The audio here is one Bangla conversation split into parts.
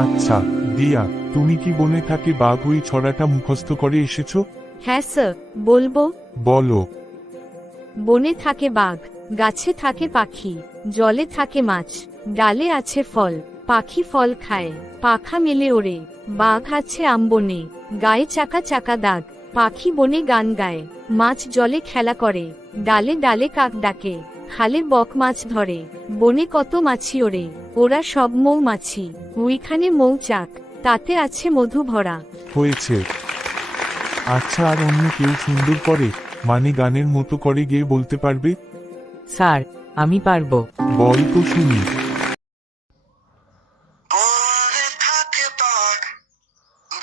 আচ্ছা দিয়া, তুমি কি বনে থাকে বাঘ ওই ছড়াটা মুখস্থ করে এসেছো? হ্যাঁ স্যার, বলবো। বলো। বনে থাকে বাঘ, গাছে থাকে পাখি, জলে থাকে মাছ, ডালে আছে ফল, পাখি ফল খায়, পাখা মেলে ওড়ে। বাঘ আছে আমবনে, গায়ে চাকা চাকা দাগ, পাখি বনে গান গায়, মাছ জলে খেলা করে, ডালে ডালে কাক ডাকে, খালে বক মাছ ধরে, বনে কত মাছি ওড়ে, ওরা সব মৌমাছি, ওইখানে মৌচাক, তাতে আছে মধু ভরা। হয়েছে। আচ্ছা, আর অন্য কেউ সুন্দর করে, মানে গানের মতো করে গিয়ে বলতে পারবে? স্যার, আমি পারবো। বল তো শুনি। বনে থাকে বাঘ,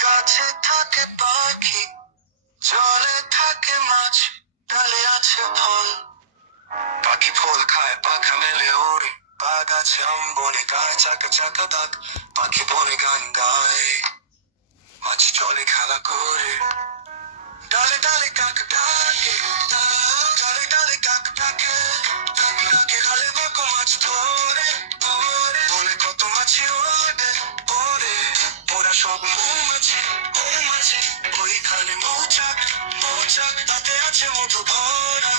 গাছে থাকে পাখি, জলে থাকে মাছ, ডালে আছে ফল, পাখি ফল খায় পাখা মেলে ওড়ে। বাঘ আছে আমবনে, গায়ে চাকা চাকা দাগ, পাখি বনে গান গায়, মাছ জলে খেলা করে, ডালে ডালে কাক ডাকে, ডালে ডালে কাক ডাকে, খালে বক মাছ ধরে, বনে কত মাছি ওড়ে ওড়ে, ওরা সব মৌমাছি মৌমাছি, ওইখানে মৌচাক মৌচাক, তাতে আছে মধু ভরা।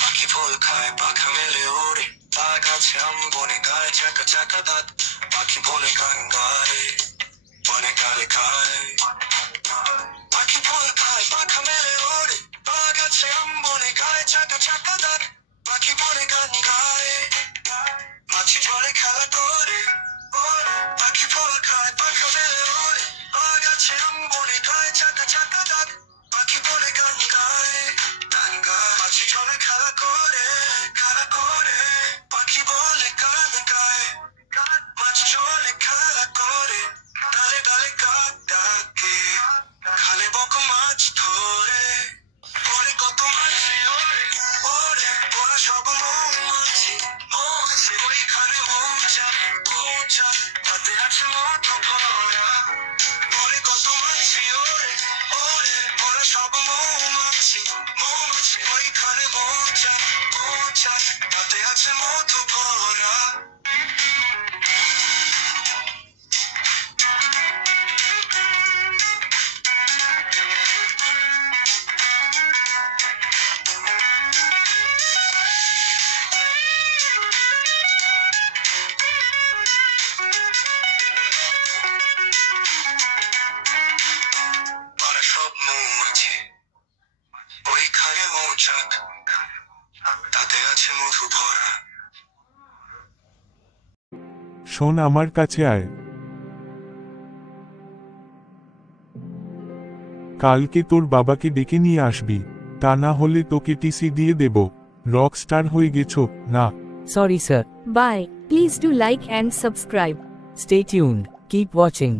পাখি ফল খায় পাখা মেলে ওড়ে, বাঘ আছে আমবনে, গায়ে চাকা চাকা দাঁত, পাখি বনে গান গায়, বনে গালে খায়, পাখি ফল খায় পাখা মেলে ওড়ে, বাঘ আছে আমবনে, গায়ে চাকা চাকা দাঁত, পাখি বনে গান গায়, মাছি জলে খেলা করে, পাখি ফল খায় পাখা মেলে ওড়ে, বাঘ আছে আমবনে, গায়ে চাকা চাকা দাঁত, পাখি বনে গান গায়, গান গায়, মাছি জলে খেলা করে, খেলা করে, পাখি বলে গান গায়, মাছ জলে খেলা করে, ডালে ডালে কাক ডাকে, খালে বক মাছ ধরে, পরে কত মাছি ওড়ে ওড়ে, ওরা সব মৌমাছি মৌমাছি, ওইখানে মৌচাক মৌচাক, তাতে আছে মধু ভরা। পরে কত মাছি ওড়ে ওড়ে, ওরা সব মৌমাছি মৌমাছি, ওইখানে মৌচাক মৌচাক, তাতে আছে মধু ভরা। ওরা সব মৌমাছি, ওইখানে মৌচাক, তাতে আছে মধু ভরা। শোন, আমার কাছে আয়। কালকে তোর বাবাকে ডেকে নিয়ে আসবি, তা না হলে তোকে টিসি দিয়ে দেব। রক স্টার হয়ে গেছো না? Sorry, sir. Bye. Please do like and subscribe. Stay tuned. Keep watching.